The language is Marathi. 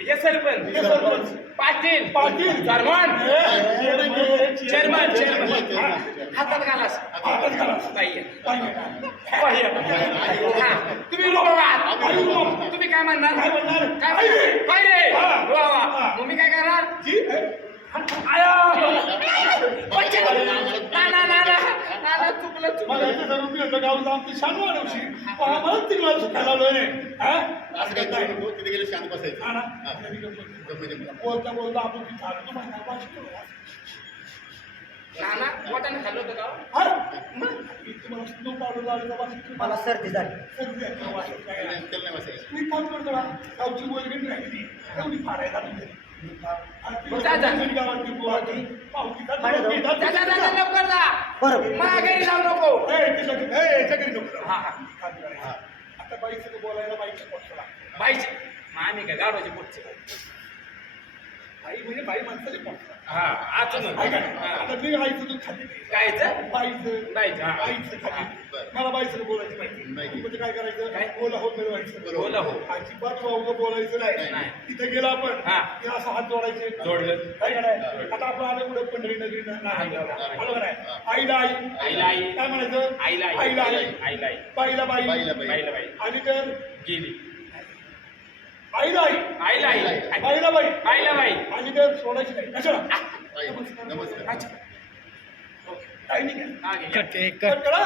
हे सरपंच हे sarpanch. Patil. Patil. Chairman chairman chairman chairman हातात घालास. हातात घालास. पाहिजे तुम्ही. तुम्ही काय म्हणणार? काय म्हणणार? काय काय रे? म्हणणार? काय करणार? चुकलं चुकलं. गावात आमची शान वाढवशी पण आम्हाला तीन वेळा सुखायला शांत बसायचं. हा ना? हा. गप्प जप्प. बोलता बोलता आपण हा? मला सर्दी झाली. बसायचं मी काम करतो ना गावची राहिली तेवढी फाडायला जा बरोबर. माघारी जाऊ नको. हा, हा. काम करायचं. आता बाईचं बोलायला बाईचं पोट बाईचे मग आम्ही काय गाडवाचे पुढचे बाई म्हणजे बाई माणसाचे पोट. हा आज आहे नाही? आता मी आईचं दूध खाते नाही. कायचं बाईचं. बाईचं, हा. बाईचं खाते बरं. मला बाईचं बोलायची माहिती माहिती. म्हणजे काय करायचं? काय? बोला हो मिळवायचं बोला हो. अजिबात वावगं बोलायचं नाही. नाही. तिथे गेला आपण हा. की असं हात जोडायचे. जोडलं. काय का नाही आता आपण आलं कुठं? पंढरी नगरी नाही आलं का नाही? आईला आई. आईला आई. काय म्हणायचं? आईला आई. आईला आई. आईला आई. बाईला बाई. बाईला बाई. बाईला बाई. आणि तर? गेली. आईला आई. आईला आई. बाईला बाई. आईला बाई. आणि तर सोडायची नाही. कशाला? नमस्कार. अच्छा. काही नाही. कट करा.